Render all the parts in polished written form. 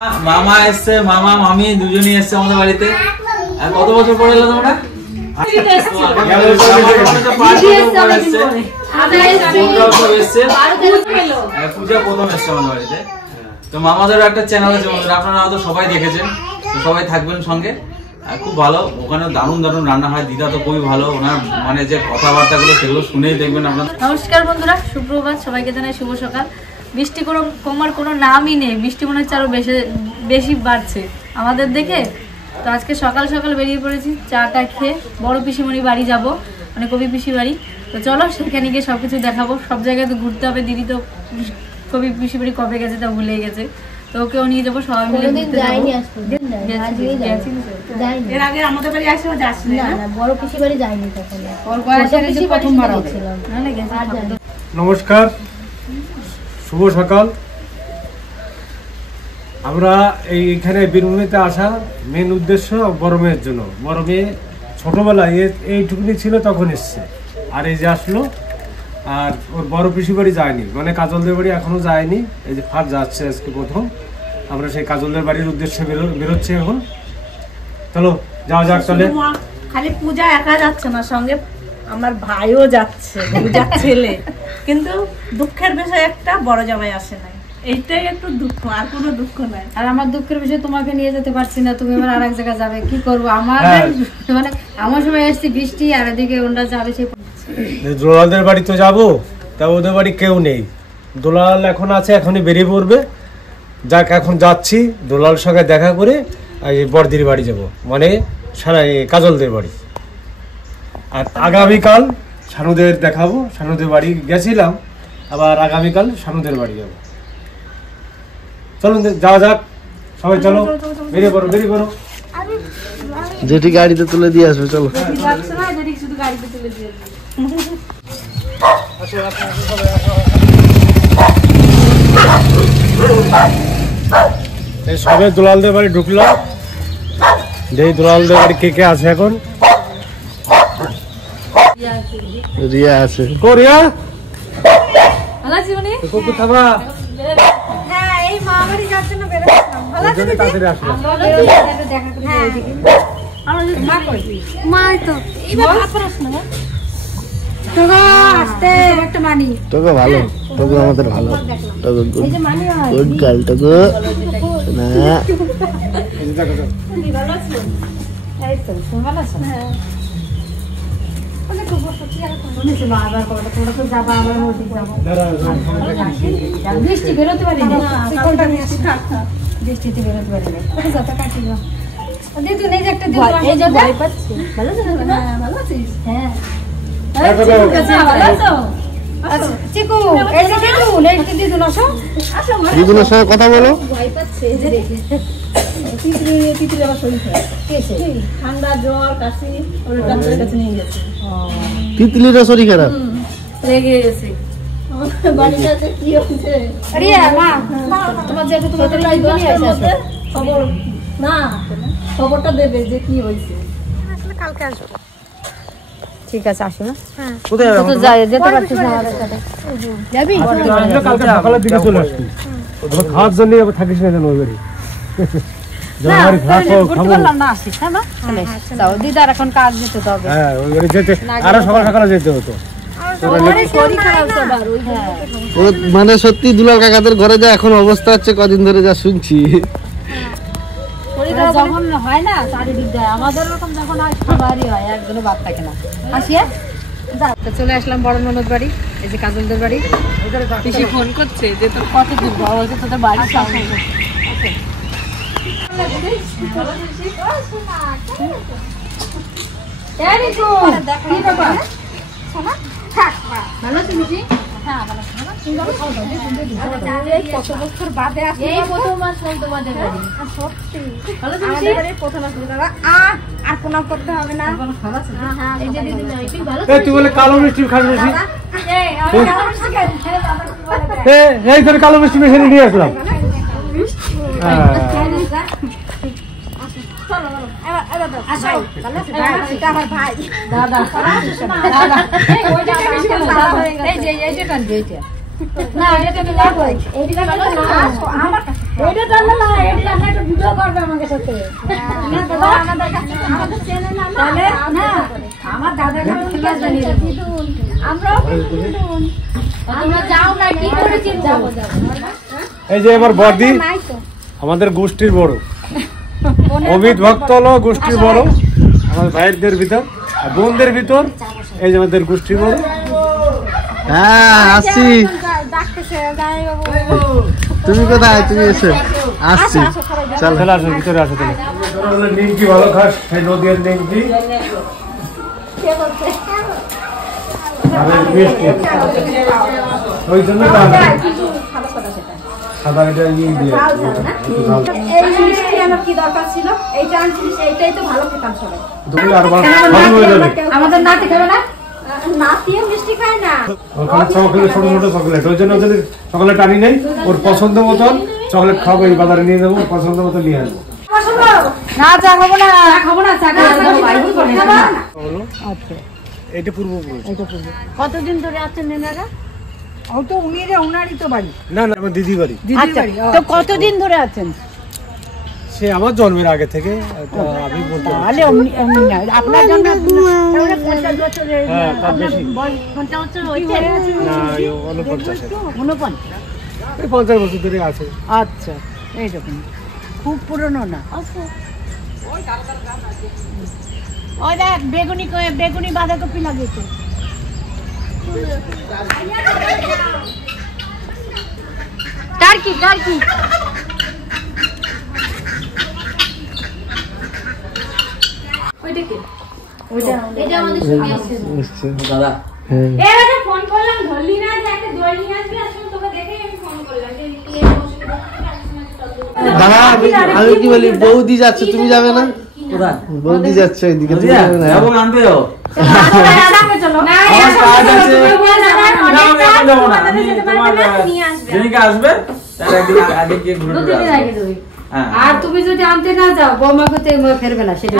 মামা এসছে, মামা মামি দুজনই এসছে আমাদের বাড়িতে। আর কত বছর পরে এলো তোমরা? পূজা প্রথম এসছে আমাদের বাড়িতে। তো মামাদের একটা চ্যানেল আছে, আপনারা হয়তো সবাই দেখেছেন, তো সবাই থাকবেন সঙ্গে। খুব ভালো, ওখানে দারুণ দারুণ রান্না হয়। দিদা তো খুবই ভালো, ওনার মানে যে কথাবার্তা গুলো সেগুলো শুনেই দেখবেন আপনারা। নমস্কার বন্ধুরা, সুপ্রভাত, সবাইকে জানাই শুভ সকাল। বৃষ্টি কমার কোনো নামই নেই, বৃষ্টি মনে হচ্ছে আরো বেশি বাড়ছে আমাদের দেখে। তো আজকে সকাল সকাল বেরিয়ে পড়েছি চাটা খেয়ে বড় পিসিমণি বাড়ি যাব, মানে কবি পিসি বাড়ি। তো চলো সেখানে গিয়ে সবকিছু দেখাবো। সব জায়গায় তো ঘুরতে হবে, দিদি তো কবি পিসি বাড়ি কবে গেছে তা ভুলে গেছে, তো ওকেও নিয়ে যাবো, সবাই মিলে ঘুরতে যাবো। এর আগে আমাদের বাড়ি আসে যাচ্ছি না, বড় পিসি বাড়ি যাইনি তখন, প্রথমবার ছিলাম। নমস্কার, শুভ সকাল। আমরা এইখানে বীরভূমিতে আসার মেন উদ্দেশ্য বড় মেয়ের জন্য। বড় মেয়ে ছোটবেলায় এইটুকুনি ছিল তখন এসছে, আর এই যে আসলো। আর ওর বড় পিসি বাড়ি যায়নি, মানে কাজলদের বাড়ি এখনো যায়নি। এই যে ফার্স্ট যাচ্ছে আজকে প্রথম। আমরা সেই কাজলদের বাড়ির উদ্দেশ্যে বেরোচ্ছি এখন। চলো যাওয়া যাক। চলে খালি পূজা একা যাচ্ছে না, সঙ্গে আমার ভাইও যাচ্ছে, পূজার ছেলে। কিন্তু দুঃখের বিষয় একটা, বড় জামাই আসে নাই, এইটাই একটু দুঃখ, আর কোনো দুঃখ নাই। আর আমার দুঃখের বিষয়, তোমাকে নিয়ে যেতে পারছি না, তুমি এবার আরেক জায়গায় যাবে, কি করবো? আমার মানে আমার সময় এসছি বৃষ্টি, আর এদিকে ওরা যাবে সেই দোলালদের বাড়ি তো যাবো, তা ওদের বাড়ি কেউ নেই। দোলাল এখন আছে, এখনই বেরিয়ে পড়বে। যাক, এখন যাচ্ছি দোলালের সঙ্গে দেখা করে বড়দির বাড়ি যাব, মানে কাজলদের বাড়ি। আর আগামীকাল শানুদের দেখাবো। শানুদের বাড়ি গেছিলাম, আবার আগামীকাল শানুদের বাড়ি যাবো। চলুন যাওয়া যাক, সবাই চলো, বেরিয়ে পড়ো বেরিয়ে পড়ো। যেটি গাড়িতে তুলে দিয়ে আসবে, চলো। সবে দোলালদের বাড়ি ঢুকলাম। যেই দোলালদের বাড়ি কে কে আছে এখন? রিয়া আছে। রিয়া ভালো আছি উনি? হ্যাঁ, এই মা বাড়ি যাচ্ছে না, বেরোচ্ছিলাম। ভালো আছে দিদি? মা তো একটা মানি, তোকে ভালো, তোকে আমাদের ভালো, তোকে গুড গার্ল, তোকে না বৃষ্টি বেরোতে পারি না, বৃষ্টিতে বেরোতে পারি না। দিদু নেই যে একটা এই যে ভয় পাচ্ছি। ভালো আছিস? ভালো আছিস? হ্যাঁ। দিদুনের সঙ্গে কথা বলো। ঠান্ডা জ্বর কাশি, ওর ডাক্তারের কাছে নিয়ে গেছে। তিতলিটা শরীর খারাপ, রেগে গেছে। বাড়িটাতে কি হচ্ছে? খবর না, খবরটা দেবে যে কি হয়েছে। কালকে আসবো। ঠিক আছে, আসো না। কোথায় তো যাই, যেতে পারছিস না আমাদের সাথে। যাবি? কালকে সকালের দিকে চলে আসবি। খাওয়ার জন্য থাকিস না ওই বাড়ি। দিদার এখন কাজ যেতে হবে। হ্যাঁ, ওই বাড়ি যেতে আরো সকাল সকালে যেতে হতো। মানে সত্যি দুলাল কাকাদের ঘরে যা এখন অবস্থা হচ্ছে, কদিন ধরে যা শুনছি। যখন হয় না চারিদিক দেয়, আমাদের ওরকম যখন হয় সবারই হয়, একজনও বাদ থাকে না। আসিয়া চলে আসলাম বড় ননদ বাড়ি, এই যে কাজলদের বাড়ি। পিসি ফোন করছে যে তোর কত দূর বড় হয়েছে, তোদের বাড়ির সামনে। ভালো আছি পিসি? হ্যাঁ ভালো আছি। কত বছর বাদে আসলে এই প্রথম মাস তোমাদের বাড়ি। সত্যি ভালো আছি আমাদের বাড়ির প্রথম আসলে দাদা আর প্রণাম করতে হবে না। এই যে দিদি নাই, তুই ভালো তুই বলে কালো মিষ্টি খাবি বেশি। এই তোর কালো মিষ্টি মেশিনে নিয়ে আসলাম। দাদা না, এটা টানলে না, এটা টানলে একটা ভিডিও করবে আমাদের সাথে। না দাদা, আমাদের কাছে আমাদের চ্যানেল না, তাহলে না আমার দাদা খেলা জানিয়ে আমরাও তোমরা যাও না, কি করেছি? যাবো যাবো। এই যে আমার বর্দি আমাদের গোষ্ঠীর বড়, অমিত ভক্ত হলো গোষ্ঠীর বড়, আমার ভাইদের ভিতর আর বোনদের ভিতর এই যে আমাদের গোষ্ঠীর বড়। হ্যাঁ আসছি। তুমি কোথায়? তুমি এসো, আসছি। চল চলে আসো, ভিতরে আসো। তাহলে নিমকি ভালো খাস, সেই নদীর নিমকি ওই জন্য সাদা এটা দিয়ে এই মিষ্টি আমার কি দরকার ছিল? এইটা আনছিস, এইটাই তো ভালো খেতাম সবাই। দুপুরে আর ভালো হয়ে যাবে। আমাদের নাতি খাবে না? নাতিও মিষ্টি খায় না। ওখানে চকলেট, ছোট ছোট চকলেট, ওই জন্য যদি চকলেট আনি নেই, ওর পছন্দ মতন চকলেট খাবো, এই বাজারে নিয়ে যাবো, পছন্দ মতো নিয়ে আসবো। না চা খাবো না, খাবো না, চা খাবো না। আচ্ছা, এটা পূর্বপুরুষ। কতদিন ধরে আছেন এনারা? ও তো উনারই তো বাড়ি। না না, আমার দিদি বাড়ি। আচ্ছা, তো কতদিন ধরে আছেন? সে আমার জন্মের আগে থেকে, এটা আমি বলতে পারি। তাহলে অমনি না, আপনার জন্য তাহলে 50 বছরের হ্যাঁ, তার বেশি। 50 বছর হয়েছে? না, এই 49 49। এই 50 বছর ধরে আছে। আচ্ছা, এইরকম খুব পুরনো না। ওই দেখ বেগুনি বাঁধাকপি লাগিয়েছে। Turkey turkey. ওইটা কি? এটা আমাদের সঙ্গে আছে দাদা। এবারে ফোন করলাম, ধরলি না, যে একটা দই নিয়ে আসবি, আসলে তোকে দেখেই আমি ফোন করলাম যে এই অসুবিধা দাদা আমি কি বলি, বৌদি যাচ্ছে, তুমি যাবে না? কোথায়? বৌদি যাচ্ছে ওইদিকে, তুমি যাবে না? যাবো, আনতে যাও। চলো না, আমার কাজ আছে। না, আমি এখন যাবো না। আমি তোমার যেদিকে আসবে তার একদিন আগে গিয়ে ঘুরে দুটো দিন আগে দেবে। হ্যাঁ। আর তুমি যদি আনতে না যাও, বৌমা করতে ফেরবে না, সেটা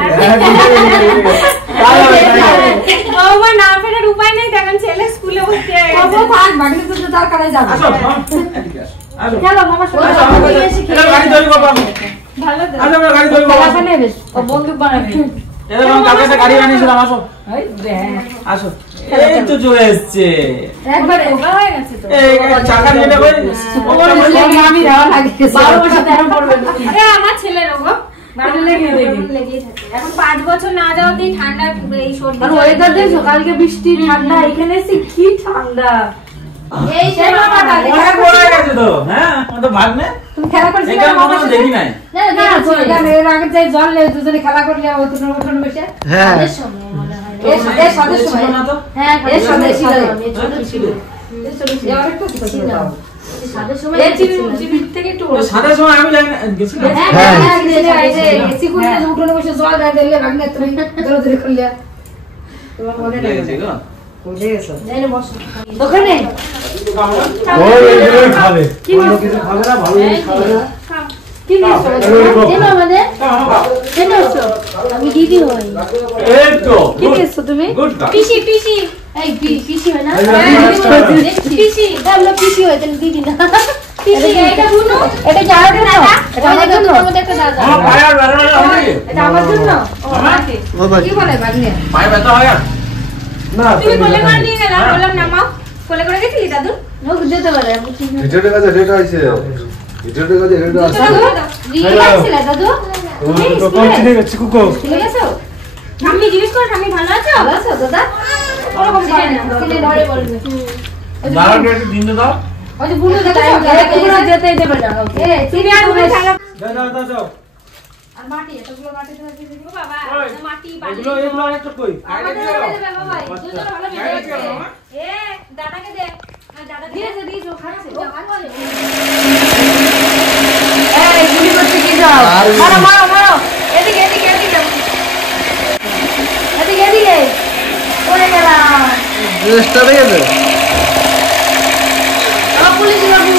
বৌমা না ফেরার উপায় নেই, তখন ছেলে স্কুলে ভর্তি হয়ে গেছে। থাক, বাড়িতে তো দরকার যাবে। আসো, এদিকে আসো। আসো। চলো মামা, আসো, আমার কাছে। এটা গাড়ি তৈরি করবো আমি। ভালো তো। আসো, আমরা গাড়ি তৈরি করবো। বানাবে, ও বন্দুক বানাবে। এটা আমি কালকে একটা গাড়ি বানিয়েছিলাম, আসো। আসো। এই তো চলে এসছে। একবারে ওগা হয়ে গেছে তো। এই চাকা যেটা ওই আমি যাওয়া লাগে 12 বছর 13 পড়বে। এ আমার ছেলের ওগো লেগেই থাকে। এখন 5 বছর না যাওয়াতেই ঠান্ডা, এই সর্দি। আর ওয়েদার দেখো, কালকে বৃষ্টি, ঠান্ডা, এখানে এসে কি ঠান্ডা। এই সেই মামাটা অনেক বড় হয়ে গেছে তো। হ্যাঁ, আমার তো ভাগ নেই। তুমি খেলা করছিলে এটা মামার কখনো সাথে? দেখি নাই। না না, এর আগে যাই জল লে দুজনে খেলা করলে ওখানে ওখানে বসে। হ্যাঁ এর সাথে ছিল না তো? হ্যাঁ, এর সাথে ছিল। ছিল। এর চিবির থেকে একটু বড়। সাথে সময় আমি গেছিলাম। হ্যাঁ হ্যাঁ। হ্যাঁ, এই যে এসি করলে উঠোনে বসে জল দেয়, দিলে ভাগনে তুমি দৌড়ে করলে। তোমার মনে নেই? লেগেছে গো। যাই না, বসো ওখানে। ওই এগুলোই খাবে, অন্য কিছু খাবে না, ভালো জিনিস খাবে না। কি নিয়েছো? চেনো আমাদের? চেনো? আমি দিদি হই। এই তো। কি নিয়েছো তুমি? Good girl. পিসি পিসি এই পিসি হয় না? পিসি আমরা পিসি হয়, তাহলে দিদি না। পিসি এটা বুনু, এটা কি আমার জন্য? এটা আমার জন্য? তোমার মধ্যে একটা দাদা। আমার পায়ে আর ব্যথা হয় না। এটা আমার জন্য? আমার ও বাবা, কি বলে ভাগ্নে? পায়ে ব্যথা হয় আর? না, তুমি কোলে করে নিয়ে গেলাম, বললাম নামাও। কোলে করে গেছিলি দাদু? লোক যেতে পারে, আমি ঠিক না। ভিডিওটা কাছে রেট আছে ভিডিওটা কাছে রেট আছে দাদু রিয়ে লাগছিলে দাদু? তোমার তো কোন চিনে গেছে কুকো। ঠিক আছে? আমি জিজ্ঞেস করো আমি ভালো আছো? ভালো আছো দাদা? ওরকম করে না, কিনে ধরে বলবে। দাঁড়াও একটু দিন তো দাও। ওই যে বুনু দাদা একটু যেতে দেবে না ওকে। তুমি আর তুমি থাকো। যাও যাও। আর মাটি, এতগুলো মাটি তো দিয়ে দিবো। ও বাবা, মাটি বালি। এগুলো আরেকটা কই? আমাদের দেবে বাবা, দুজন ভালো মিলে গেছে। এ দাদাকে দে। দাদা দিয়েছে দিয়েছে, খাচ্ছে। এই গুলি করতে কি যাও? মারো মারো মারো। এদিকে এদিকে এদিকে। এদিকে এদিকে। পড়ে গেলাম। ড্রেসটা দেখেছো? পুলিশ বাবু।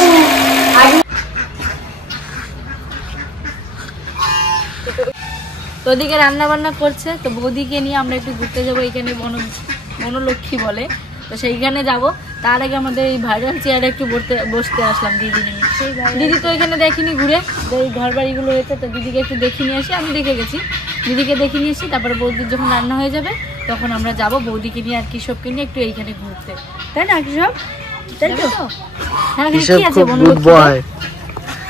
তো ওদিকে রান্না বান্না করছে, তো বৌদিকে নিয়ে আমরা একটু ঘুরতে যাবো। এখানে বনলক্ষ্মী বলে, তো সেইখানে যাব। তার আগে আমাদের এই ভাইরাল চেয়ারে একটু বসতে আসলাম দিদি নিয়ে। দিদি তো এখানে দেখিনি ঘুরে, এই ঘর বাড়িগুলো হয়েছে, তো দিদিকে একটু দেখে নিয়ে আসি। আমি দেখে গেছি, দিদিকে দেখে নিয়ে আসি, তারপরে বৌদির যখন রান্না হয়ে যাবে তখন আমরা যাব বৌদিকে নিয়ে আর কিশোরকে নিয়ে একটু এইখানে ঘুরতে, তাই না কিশোর? তাই তো? হ্যাঁ, কি আছে বন্ধু?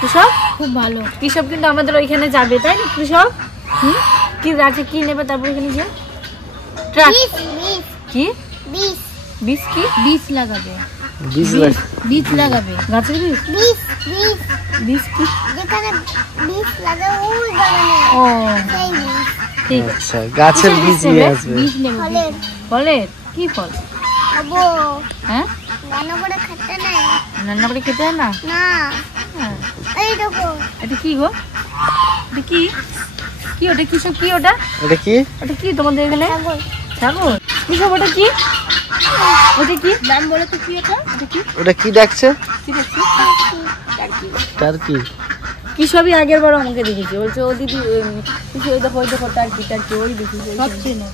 কিশোর খুব ভালো, কিশোর কিন্তু আমাদের ওইখানে যাবে, তাই না কিশোর? কি আছে, কি নেবে তারপর এখানে গিয়ে? ট্রাক কি বীজ, কি বীজ লাগাবে? বীজ লাগাবে, গাছের বীজ কি যেখানে বীজ লাগাবে ওই বাগানে। ও ঠিক আছে, গাছের বীজ নিয়ে আসবে। বীজ নেব। ফলের কি ফল? হ্যাঁ, রান্না করে খেতে না। এই দেখো, এটা কি গো? এটা কি কি ওটা? কিসব কি ওটা? ওটা কি? ওটা কি তোমাদের এখানে? ছাগল। কিসব ওটা কি? ওটা কি নাম বলো তো? কি ওটা? ওটা কি? ওটা কি ডাকছে? কি ডাকছে? টার্কি। কি সবই আগের বার আমাকে দেখেছি, বলছে ও দিদি কিছু ওই দেখো টার্কি ওই দেখি সব চেনো।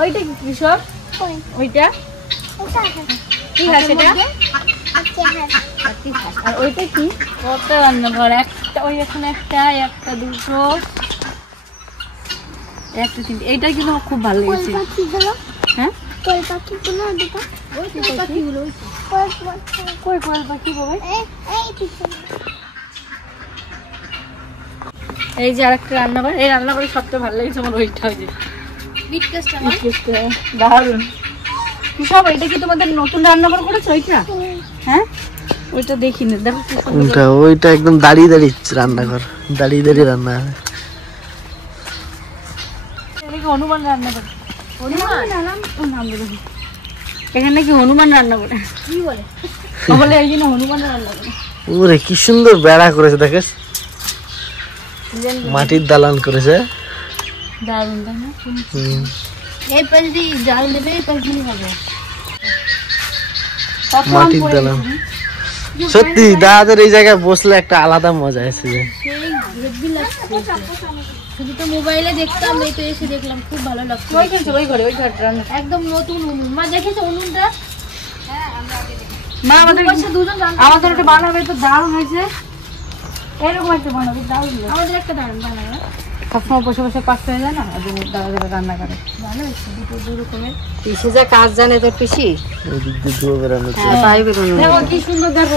ওইটা কি কিসব? ওইটা কি হাঁস? এটা আর ওইটা কি? কত রান্নাঘর, একটা ওই এখন একটা দুটো একটা তিনটে। এইটা কিন্তু আমার খুব ভালো লেগেছে। হ্যাঁ, কোয়েল পাখিগুলো দুটো, ওই কোয়েল পাখিগুলো, কোয়েল পাখি বাবা। এই যে আরেকটা রান্নাঘর, এই রান্নাঘরে সবচেয়ে ভালো লেগেছে আমার ওইটা, ওই যে দারুণ। কি সব এটা কি তোমাদের নতুন রান্নাঘর করেছো ওইটা? হ্যাঁ, ওইটা দেখিনি, দেখো ওইটা একদম দাঁড়িয়ে রান্নাঘর, দাঁড়িয়ে রান্না। হনুমান রান্না করে, এখানে নাকি হনুমান রান্না করে। কি বলে এই জন্য হনুমান রান্না করে। ওরে কি সুন্দর বেড়া করেছে দেখিস, মাটির দালান করেছে, দারুণ তাই না? এই পাশে জাল দেবে, এই পাশে হবে মাটির দালান। সত্যি দাদাদের এই জায়গায় বসলে একটা আলাদা মজা এসে যায়। শুধু তো মোবাইলে দেখতাম, এই তো এসে দেখলাম, খুব ভালো লাগছে। ওই ঘরে একদম নতুন উনুন। মা দেখেছো উনুনটা? মা আমাদের একটা বানাবে, তো দারুণ হয়েছে। এরকম একটা বানাবে, দারুণ আমাদের একটা দারুণ বানাবে। সবসময় বসে বসে কষ্ট হয়ে যায় না, দাদা রান্না করে ভালো হয়েছে। দুটো রকমের পিসি যা কাজ জানে তোর পিসি, পাইপের উনুন। দেখো কি সুন্দর, দেখো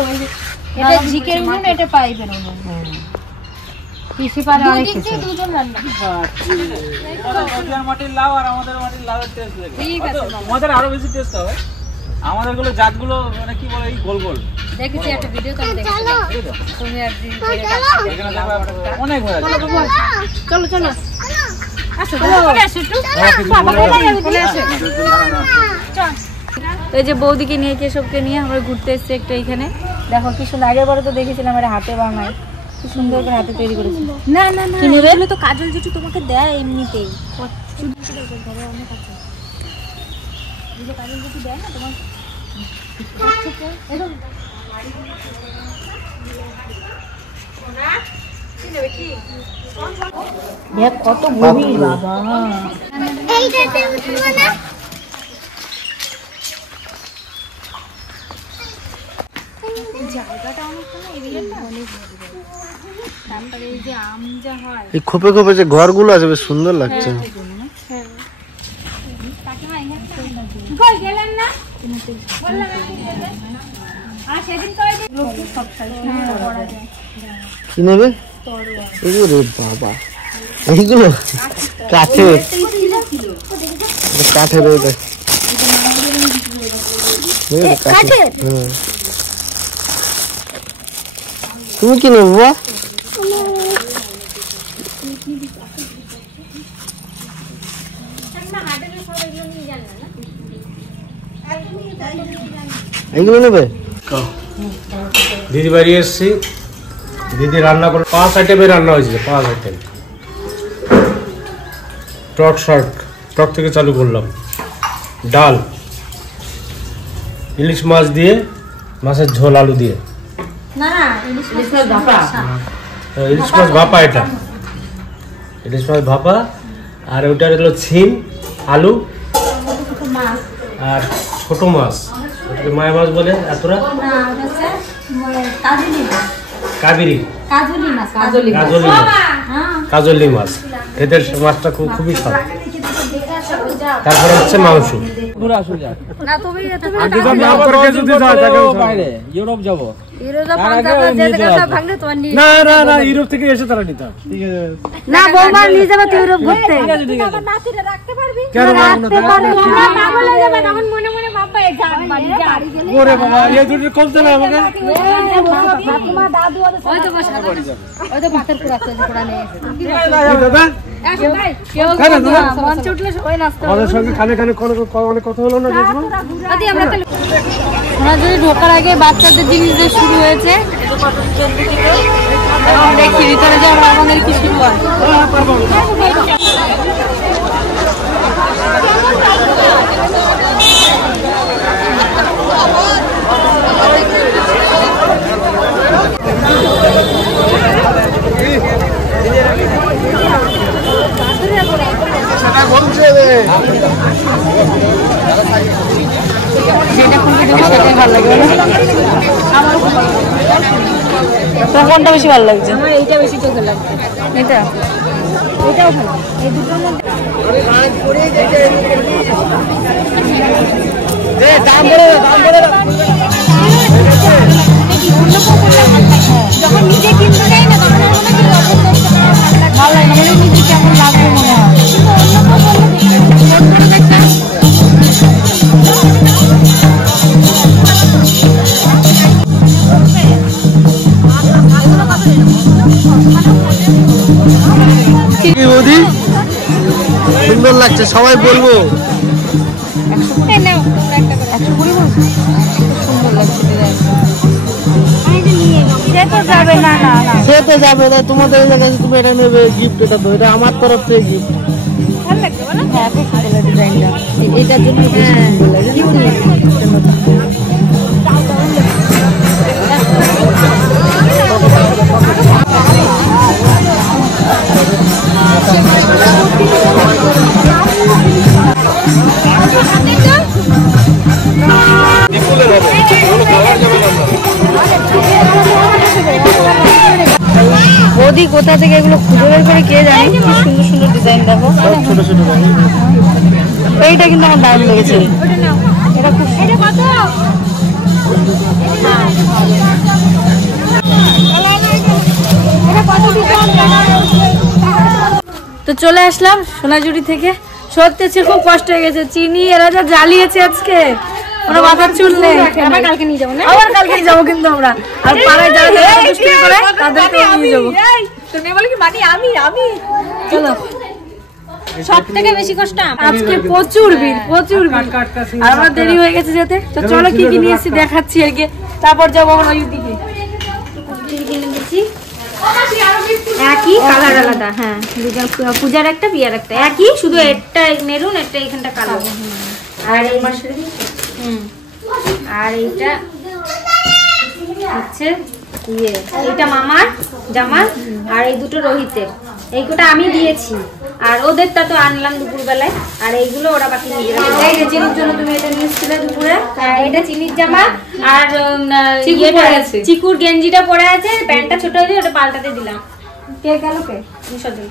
এটা ঝিকের উনুন, এটা পাইপের উনুন। পিসি পারে অনেক কিছু। দুজন রান্না ওদের মাটির লাউ আর আমাদের মাটির লাউয়ের টেস্ট দেখো, ঠিক আছে, আমাদের আরো বেশি টেস্ট হবে। আমাদের গুলো জাতগুলো মানে কি বলে, এই গোল গোল দেখেছি একটা ভিডিও, তো দেখেছি তুমি একদিন এখানে দেখো অনেক হয়ে আছে। চলো আসো, চলে আসো একটু, চলে আসো। এই যে বৌদিকে নিয়ে কেশবকে নিয়ে আমরা ঘুরতে এসেছি একটু এইখানে। দেখো কি সুন্দর, আগের বারে তো দেখেছিলাম আমার হাতে বানায়, কি সুন্দর করে হাতে তৈরি করেছি। না এগুলো তো কাজল জুটি তোমাকে দেয় এমনিতেই, কাজল জুটি দেয় না তোমার। কত গভীর বাবা, জায়গাটা অনেক তারপরে এই যে আম যা হয়, এই খোপে খোপে যে ঘরগুলো আছে বেশ সুন্দর লাগছে। কি নেবে এগুলো? বাবা এইগুলো কাঠের, তুমি কি নেবো বাবা? এইগুলো নেবে? দিদি বাড়ি এসছি, দিদি রান্না করে 5 আইটেমের রান্না হয়েছে, 5 আইটেম। টক থেকে চালু করলাম, ডাল, ইলিশ মাছ দিয়ে, মাছের ঝোল আলু দিয়ে, ইলিশ মাছ ভাপা, এটা ইলিশ মাছ ভাপা। আর ওইটা হলো ছিম, আলু আর ছোট মাছ, ওটাকে মায়া মাছ বলে। এতটা কাবেরি কাজলি মাছ, এদের মাছটা খুবই স্বাদ। তারপরে হচ্ছে মাংস। না না না, ইউরোপ থেকে এসে তারা নিতে না বৌমা নিয়ে যাবে তুই ইউরোপ ঘুরতে। আমাদের সঙ্গে কানে কানে অনেক কথা হলো না। সোনাঝুরি ঢোকার আগে বাচ্চাদের জিনিস দিয়ে শুরু হয়েছে। দেখি ভিতরে যে আমাদের কি শুরু হয়। কোনটা বেশি ভালো লাগছে? আমার এইটা বেশি চোখে লাগছে। এটা এটাও ভালো। এই দুটোর মধ্যে যখন নিজে কিনতে যাই না তখন ভালো লাগে না, নিজে কেমন লাগবে মনে হয়। সুন্দর লাগছে, সবাই বলবো। সে তো যাবে না, তোমাদের কাছে তুমি এটা নেবে গিফট। এটা তো এটা আমার তরফ থেকে গিফট। এটার জন্য বৌদি কোথা থেকে এগুলো খুঁজে বের করে কে জানে। কি সুন্দর সুন্দর ডিজাইন দেখো, ছোট ছোট এইটা কিন্তু আমার দারুণ লেগেছে। এটা খুব তো চলে আসলাম সোনাঝুরি থেকে। সত্যি খুব কষ্ট হয়ে গেছে। চিনি এরা যা জ্বালিয়েছে আজকে, ওরা মাথার চুল নেই। আবার কালকে নিয়ে যাবো না? আবার কালকে যাবো কিন্তু আমরা। আর পাড়ায় যারা যারা দুষ্টুমি করে তাদেরকে নিয়ে যাবো। তুমি বলে কি মানি আমি চলো। সব থেকে বেশি কষ্ট আজকে, প্রচুর ভিড় প্রচুর ভিড়। আর আমার দেরি হয়ে গেছে যেতে। তো চলো কি কি নিয়ে এসেছি দেখাচ্ছি আগে, তারপর যাবো আমার ওই দিকে। কিনে দিচ্ছি একই কালার আলাদা। হ্যাঁ, দুজন পূজার একটা বিয়ার একটা একই, শুধু একটা মেরুন একটা এখানটা কালো। আর এই আর এইটা হচ্ছে ইয়ে, এইটা মামার জামার। আর এই দুটো রোহিতের। এই কোটা আমি দিয়েছি, আর ওদেরটা তো আনলাম দুপুর বেলায়। আর এইগুলো ওরা বাকি নিয়ে যাবে। এই যে চিনির জন্য তুমি এটা নিয়েছিলে দুপুরে। এটা চিনির জামা। আর চিকুর গেঞ্জিটা পরে আছে, প্যান্টটা ছোট হয়েছে, ওটা পাল্টাতে দিলাম। কে গেল কে নিশাদি।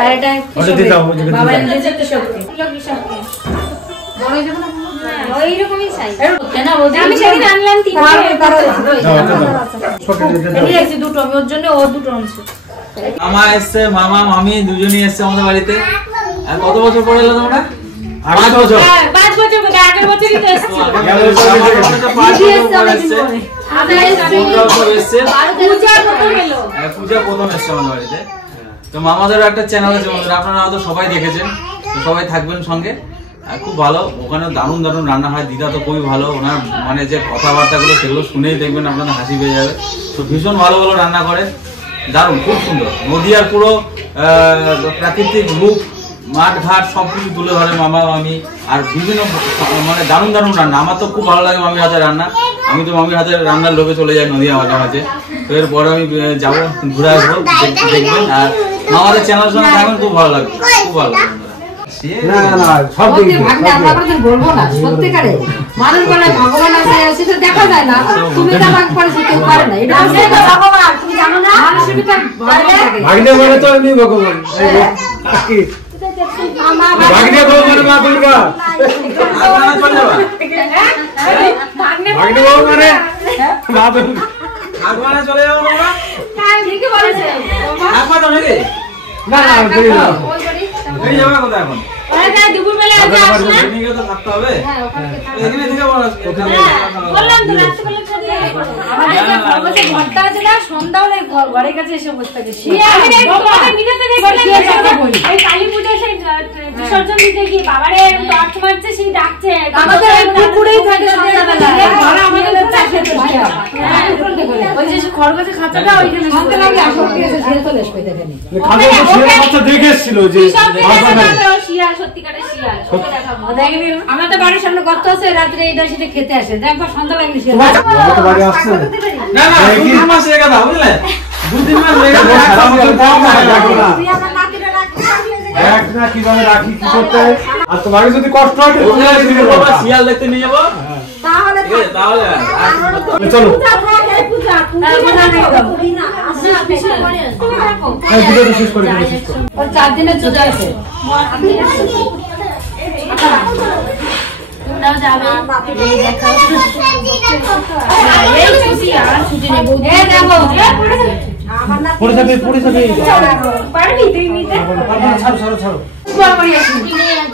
আর এটা বাবা নিজে কৃষককে ওইরকমই সাইজ। আমি সেদিন আনলাম দুটো, আমি ওর জন্য ও দুটো আনছি। মামা এসছে, মামা মামি দুজনই এসছে আমাদের বাড়িতে। আর কত বছর পরে এলো তোমরা? 5 বছর। 5 বছর কোথায়? আগের বছরই তো এসেছি। পূজা প্রথম এসছে আমাদের বাড়িতে। তো মামাদেরও একটা চ্যানেল আছে বন্ধুরা, আপনারা হয়তো সবাই দেখেছেন। তো সবাই থাকবেন সঙ্গে। খুব ভালো, ওখানে দারুণ দারুণ রান্না হয়। দিদা তো খুবই ভালো, ওনার মানে যে কথাবার্তাগুলো সেগুলো শুনেই দেখবেন আপনাদের হাসি পেয়ে যাবে। তো ভীষণ ভালো ভালো রান্না করে, দারুণ, খুব সুন্দর। নদীয়ার পুরো প্রাকৃতিক রূপ, মাঠ ঘাট সবকিছু তুলে ধরে মামা মামি। আর বিভিন্ন মানে দারুণ দারুণ রান্না। আমার তো খুব ভালো লাগে মামির হাতের রান্না। আমি তো মামির হাতের রান্নার লোভে চলে যাই নদীয়া মাঝে মাঝে। তো এরপরে আমি যাবো, ঘুরে আসবো, দেখবেন। আর মামাদের চ্যানেল সঙ্গে থাকবেন, খুব ভালো লাগবে, খুব ভালো লাগবে। না না সব সত্যি দেখবে, ভাগ্নে সব আমরা দেখবে। আপনাদের বলবো না সত্যিকারে মানুষ বলে ভগবান আছে সেটা দেখা যায় না তুমি তো ভাগ করেছো কেউ পারে না এটা হচ্ছে ভগবান তুমি জানো না মানুষের ভিতর ভগবান থাকে ভাগ্নে মানে তো আমি ভগবান এই যে, কি? ভাগ্নে বাবু মানে মা দুর্গা আগবানা চলে যাবা ভাগ্নে বাবু মানে মা দুর্গা আগবানা চলে যাবো বাবা ঠিকই বলেছে আগবা তো নাকি না না দেরি না। এই যাবা কোথায় এখন ওরা যায় দুপুরবেলা আজকে আসলে এদিকে তো থাকতে হবে এখানে থেকে বলা আজকে বললাম তো রাত্রিবেলা চলে যাবো আমাদের যে খরগোশের ঘরটা আছে না সন্ধ্যা হলে ঘরের কাছে এসে বসে থাকে আমি তোমাকে ভিডিওতে দেখলাম এই কালী পূজা সেই বিসর্জন দিতে গিয়ে বাবারে টর্চ মারছে সেই ডাকছে আমাদের এই পুকুরেই থাকে সন্ধ্যাবেলা ঘরে আমাদের চাষে তো ভাইয়া ওই যে খরগোশের খাঁচাটা ওইখানে সন্ধ্যা লাগে আসলে এসে ছেড়ে চলে আসবে দেখেনি খালি তো ছেলে বাচ্চা দেখে এসেছিল যে শিয়াল সত্যিকারের শিয়াল ওকে দেখাবো দেখেনি আমাদের বাড়ির সামনে গর্ত আছে রাত্রে এইটা সেটা খেতে আসে দেখো সন্ধ্যা লাগলে সে তোমার তো বাড়ি আসছে না না 2 মাস লেগে দাও বুঝলে 2-3 মাস লেগে দাও সারা বছর কম হয় রাখো না তুই আমার নাতিটা রাখতে পারলে যে এক না কিভাবে রাখি কি করতে হয়? আর তোমাকে যদি কষ্ট হয় তো ওখানে দিদি বাবা শিয়াল দেখতে নিয়ে যাবো তাহলে ঠিক আছে তাহলে চলো পূজা করি না এই ভিডিওটা শেষ করে দিই শেষ করে ওর 4 দিনের ছুটি আছে তোমরাও যাবে এই দেখো এই ছুটি আর ছুটি নেই এই দেখো পড়ে যাবে পারবি তুই নিতে ছাড়ো ছাড়ো ছাড়ো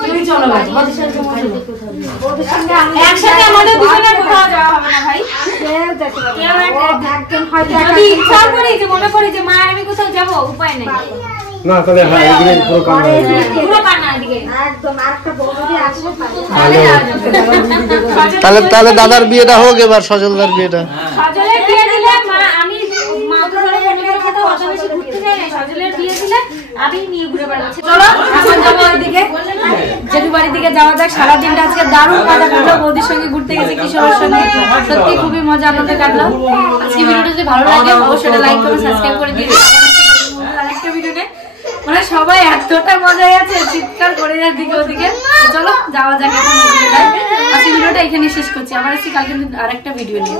তুমি চলো একসাথে আমাদের দুজনের কোথাও যাওয়া হবে না ভাই যদি ইচ্ছা করি যে মনে করি যে মা আমি কোথাও যাবো উপায় নেই না তাহলে হ্যাঁ এগুলো পুরো কাম হয়ে যাবে পুরো কান্না দিকে একদম আরেকটা বউ যদি আসবে তাহলে তাহলে দাদার বিয়েটা হোক এবার সজলদার বিয়েটা সজলের বিয়ে দিলে মা আমি মা তো ধরে ফ্যামিলির সাথে অত বেশি ঘুরতে যাই না সজলের বিয়ে দিলে আমি নিয়ে ঘুরে বেড়াচ্ছি চলো এখন যাবো ওইদিকে জেঠু বাড়ির দিকে যাওয়া যাক সারাদিনটা আজকে দারুণ মজা কাটলো বৌদির সঙ্গে ঘুরতে গেছি কিশোরের সঙ্গে সত্যি খুবই মজা আনন্দ কাটলো আজকে ভিডিওটা যদি ভালো লাগে অবশ্যই লাইক কমেন্ট সাবস্ক্রাইব করে দিন আরেকটা ভিডিওতে মানে সবাই এতটা মজায় আছে চিৎকার করে যার দিকে ওদিকে চলো যাওয়া যাক এখন ওইদিকে আজকে ভিডিওটা এখানে শেষ করছি আবার আসছি কালকে আরেকটা ভিডিও নিয়ে